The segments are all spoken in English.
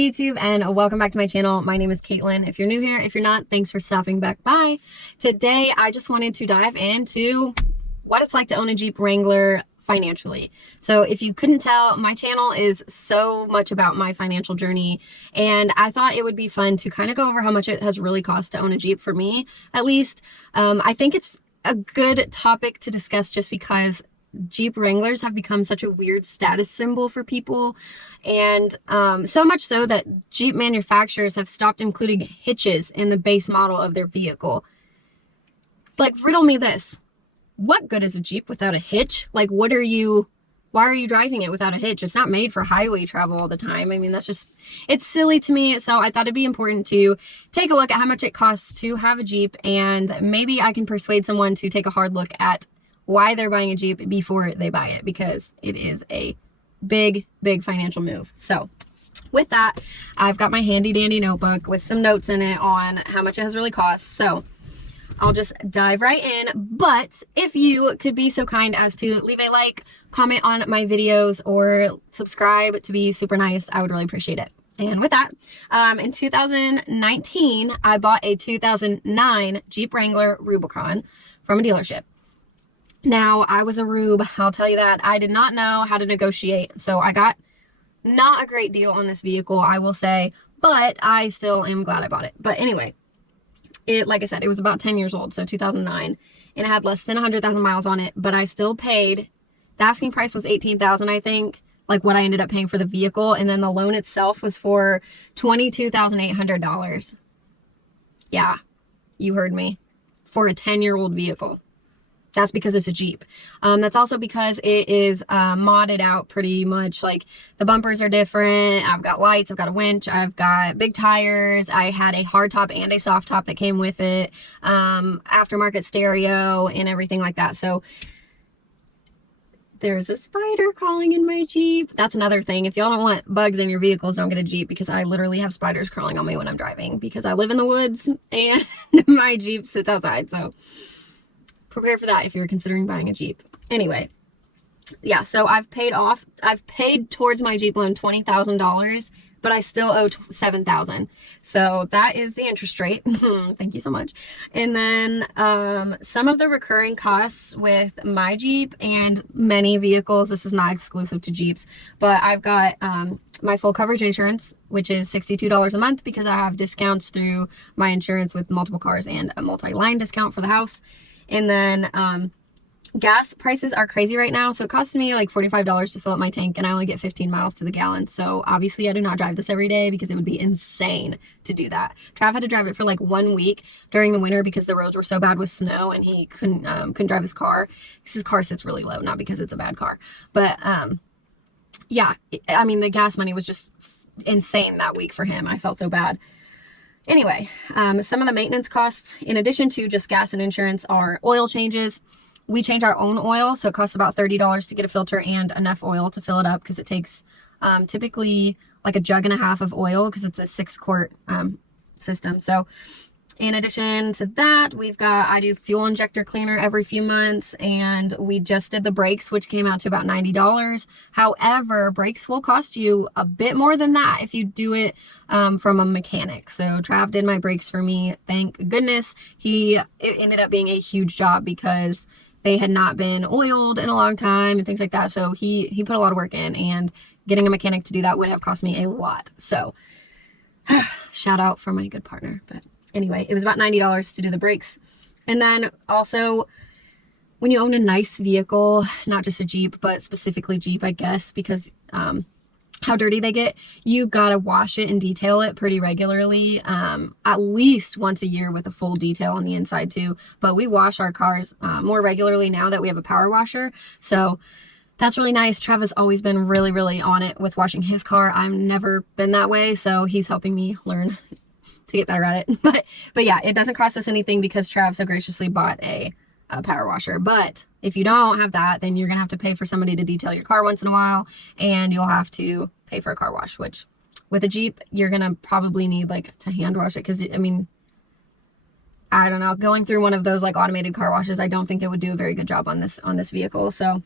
YouTube, and welcome back to my channel. My name is Caitlin. If you're new here, if you're not, thanks for stopping back by. Today I just wanted to dive into what it's like to own a Jeep Wrangler financially. So if you couldn't tell, my channel is so much about my financial journey, and I thought it would be fun to kind of go over how much it has really cost to own a Jeep, for me at least. I think it's a good topic to discuss just because Jeep Wranglers have become such a weird status symbol for people, and so much so that Jeep manufacturers have stopped including hitches in the base model of their vehicle. Like, riddle me this. What good is a Jeep without a hitch? Like, why are you driving it without a hitch? It's not made for highway travel all the time. I mean, it's silly to me. So I thought it'd be important to take a look at how much it costs to have a Jeep, and maybe I can persuade someone to take a hard look at why they're buying a Jeep before they buy it, because it is a big financial move. So with that, I've got my handy dandy notebook with some notes in it on how much it has really cost. So I'll just dive right in. But if you could be so kind as to leave a like, comment on my videos, or subscribe to be super nice, I would really appreciate it. And with that, in 2019, I bought a 2009 Jeep Wrangler Rubicon from a dealership. Now, I was a rube, I'll tell you that. I did not know how to negotiate, so I got not a great deal on this vehicle, I will say, but I still am glad I bought it. But anyway, like I said, it was about 10 years old, so 2009, and it had less than 100,000 miles on it, but I still paid, the asking price was $18,000, I think, like what I ended up paying for the vehicle, and then the loan itself was for $22,800. Yeah, you heard me, for a 10-year-old vehicle. That's because it's a Jeep. That's also because it is modded out pretty much. Like, the bumpers are different. I've got lights, I've got a winch, I've got big tires. I had a hard top and a soft top that came with it. Aftermarket stereo and everything like that. So there's a spider crawling in my Jeep. That's another thing. If y'all don't want bugs in your vehicles, don't get a Jeep, because I literally have spiders crawling on me when I'm driving, because I live in the woods and my Jeep sits outside. So prepare for that if you're considering buying a Jeep. Anyway, yeah, so I've paid towards my Jeep loan $20,000, but I still owe $7,000. So that is the interest rate. Thank you so much. And then some of the recurring costs with my Jeep and many vehicles, this is not exclusive to Jeeps, but I've got my full coverage insurance, which is $62 a month, because I have discounts through my insurance with multiple cars and a multi-line discount for the house. And then gas prices are crazy right now, so it costs me like $45 to fill up my tank, and I only get 15 miles to the gallon. So obviously I do not drive this every day, because it would be insane to do that. Trav had to drive it for like 1 week during the winter because the roads were so bad with snow, and he couldn't drive his car, because his car sits really low, not because it's a bad car. But yeah, I mean, the gas money was just insane that week for him. I felt so bad. Anyway, some of the maintenance costs, in addition to just gas and insurance, are oil changes. We change our own oil, so it costs about $30 to get a filter and enough oil to fill it up, because it takes typically like a jug and a half of oil, because it's a 6-quart system. So in addition to that, I do fuel injector cleaner every few months, and we just did the brakes, which came out to about $90. However, brakes will cost you a bit more than that if you do it from a mechanic. So Trav did my brakes for me. Thank goodness. It ended up being a huge job, because they had not been oiled in a long time and things like that. So he put a lot of work in, and getting a mechanic to do that would have cost me a lot. So shout out for my good partner. But anyway, it was about $90 to do the brakes. And then also, when you own a nice vehicle, not just a Jeep, but specifically Jeep, I guess, because how dirty they get, you gotta wash it and detail it pretty regularly, at least once a year, with a full detail on the inside too. But we wash our cars more regularly now that we have a power washer, so that's really nice. Trav has always been really on it with washing his car. I've never been that way, so he's helping me learn to get better at it. But yeah, it doesn't cost us anything, because Trav so graciously bought a power washer. But if you don't have that, then you're gonna have to pay for somebody to detail your car once in a while, and you'll have to pay for a car wash, which with a Jeep, you're gonna probably need like to hand wash it, because I mean, I don't know, going through one of those like automated car washes, I don't think it would do a very good job on this vehicle. So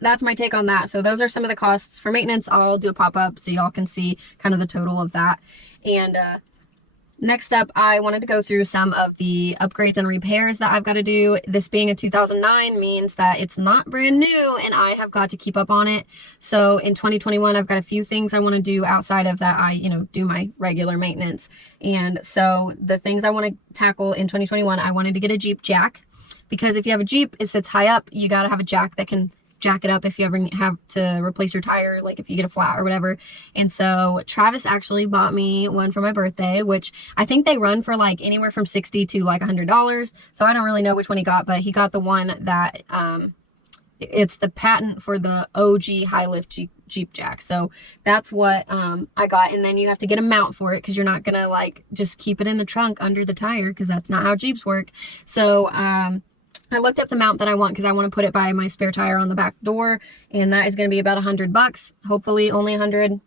that's my take on that. So those are some of the costs for maintenance. I'll do a pop-up so y'all can see kind of the total of that. And next up, I wanted to go through some of the upgrades and repairs that I've got to do. This being a 2009 means that it's not brand new and I have got to keep up on it. So in 2021, I've got a few things I want to do outside of that. I, do my regular maintenance. And so the things I want to tackle in 2021, I wanted to get a Jeep jack, because if you have a Jeep, it sits high up. You got to have a jack that can jack it up if you ever have to replace your tire, like if you get a flat or whatever. And so Travis actually bought me one for my birthday, which I think they run for like anywhere from $60 to like $100. So I don't really know which one he got, but he got the one that it's the patent for the OG high lift Jeep jack. So that's what I got. And then you have to get a mount for it, because you're not gonna like just keep it in the trunk under the tire, because that's not how Jeeps work. So I looked up the mount that I want, because I want to put it by my spare tire on the back door, and that is going to be about $100, hopefully only 100.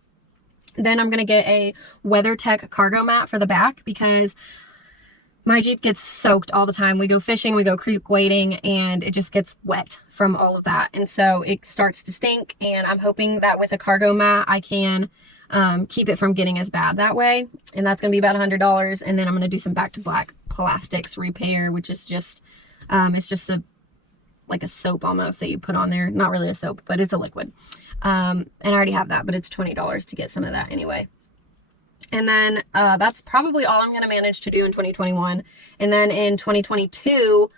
Then I'm going to get a WeatherTech Cargo Mat for the back, because my Jeep gets soaked all the time. We go fishing, we go creek wading, and it just gets wet from all of that, and so it starts to stink. And I'm hoping that with a cargo mat I can keep it from getting as bad that way, and that's going to be about $100. And then I'm going to do some back to black plastics repair, which is just it's just like a soap almost that you put on there. Not really a soap, but it's a liquid. And I already have that, but it's $20 to get some of that anyway. And then that's probably all I'm going to manage to do in 2021. And then in 2022,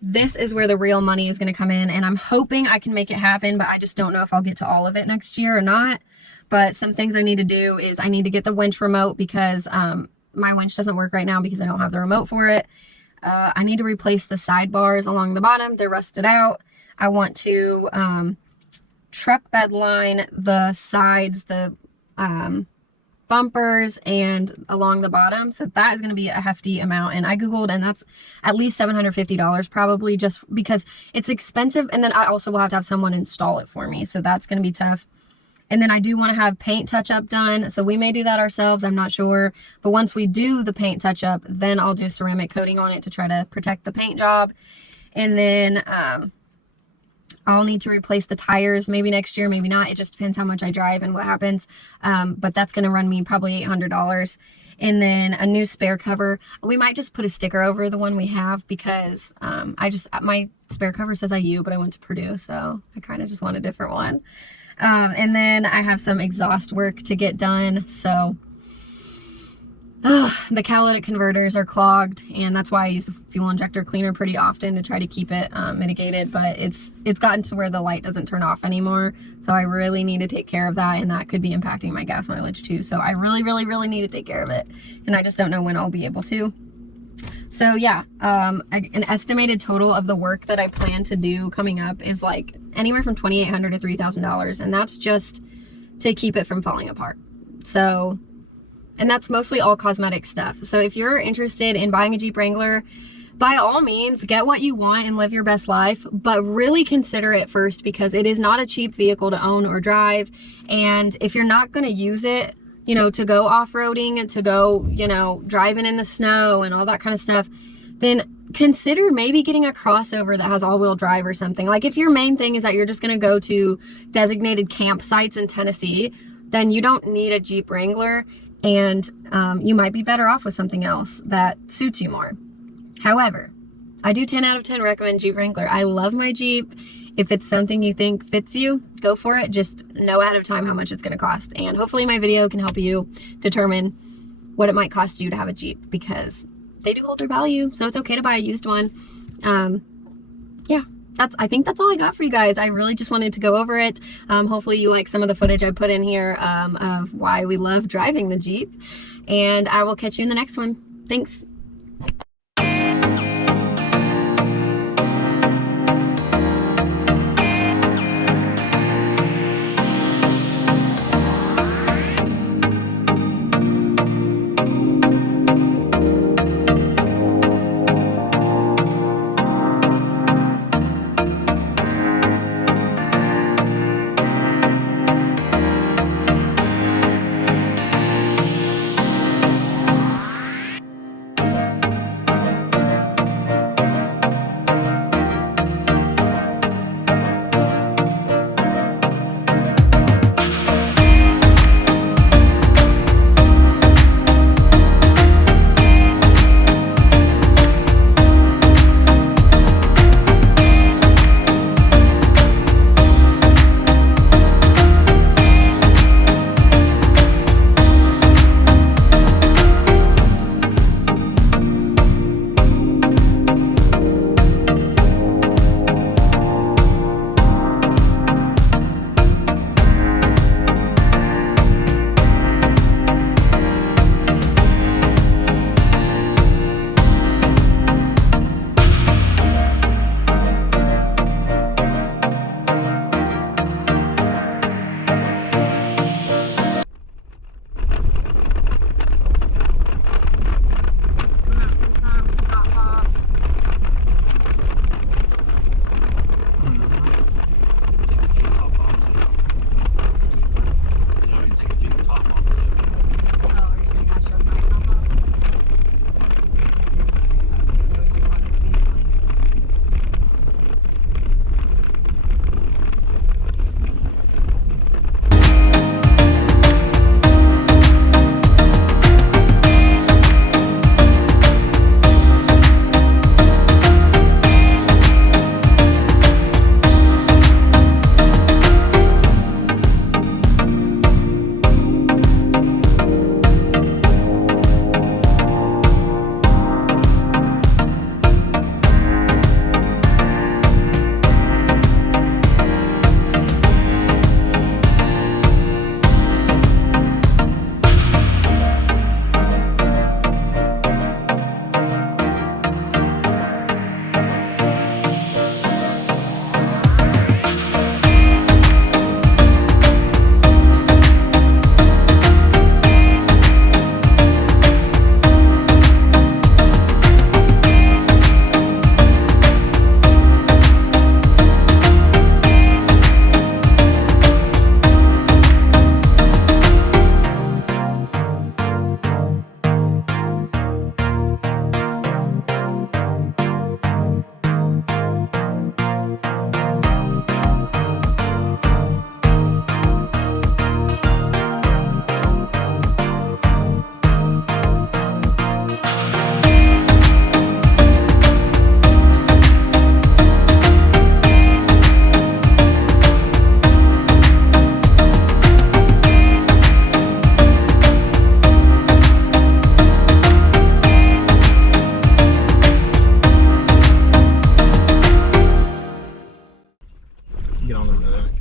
this is where the real money is going to come in. And I'm hoping I can make it happen, but I just don't know if I'll get to all of it next year or not. But some things I need to do is I need to get the winch remote, because my winch doesn't work right now because I don't have the remote for it. I need to replace the sidebars along the bottom. They're rusted out. I want to truck bed line the sides, the bumpers, and along the bottom. So that is going to be a hefty amount. And I Googled, and that's at least $750 probably, just because it's expensive. And then I also will have to have someone install it for me. So that's going to be tough. And then I do want to have paint touch-up done, so we may do that ourselves, I'm not sure. But once we do the paint touch-up, then I'll do ceramic coating on it to try to protect the paint job. And then I'll need to replace the tires, maybe next year, maybe not. It just depends how much I drive and what happens. But that's going to run me probably $800. And then a new spare cover. We might just put a sticker over the one we have, because my spare cover says IU, but I went to Purdue, so I kind of just want a different one. And then I have some exhaust work to get done. So the catalytic converters are clogged, and that's why I use the fuel injector cleaner pretty often to try to keep it mitigated. But it's gotten to where the light doesn't turn off anymore, so I really need to take care of that, and that could be impacting my gas mileage too. So I really need to take care of it, and I just don't know when I'll be able to. So yeah, an estimated total of the work that I plan to do coming up is like anywhere from $2,800 to $3,000, and that's just to keep it from falling apart. So, and that's mostly all cosmetic stuff. So if you're interested in buying a Jeep Wrangler, by all means, get what you want and live your best life, but really consider it first, because it is not a cheap vehicle to own or drive. And if you're not going to use it, to go off-roading and to go, driving in the snow and all that kind of stuff, then consider maybe getting a crossover that has all-wheel drive or something. Like if your main thing is that you're just going to go to designated campsites in Tennessee, then you don't need a Jeep Wrangler, and you might be better off with something else that suits you more. However, I do 10 out of 10 recommend Jeep Wrangler. I love my Jeep. If it's something you think fits you, go for it. Just know ahead of time how much it's going to cost. And hopefully my video can help you determine what it might cost you to have a Jeep, because they do hold their value. So it's okay to buy a used one. Yeah, I think that's all I got for you guys. I really just wanted to go over it. Hopefully you like some of the footage I put in here of why we love driving the Jeep. And I will catch you in the next one. Thanks.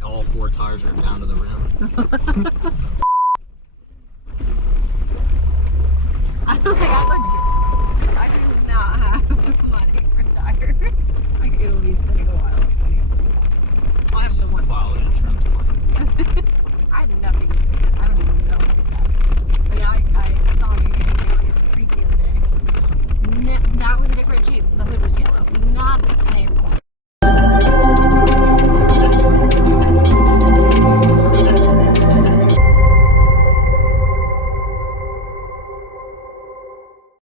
All 4 tires are down to the rim.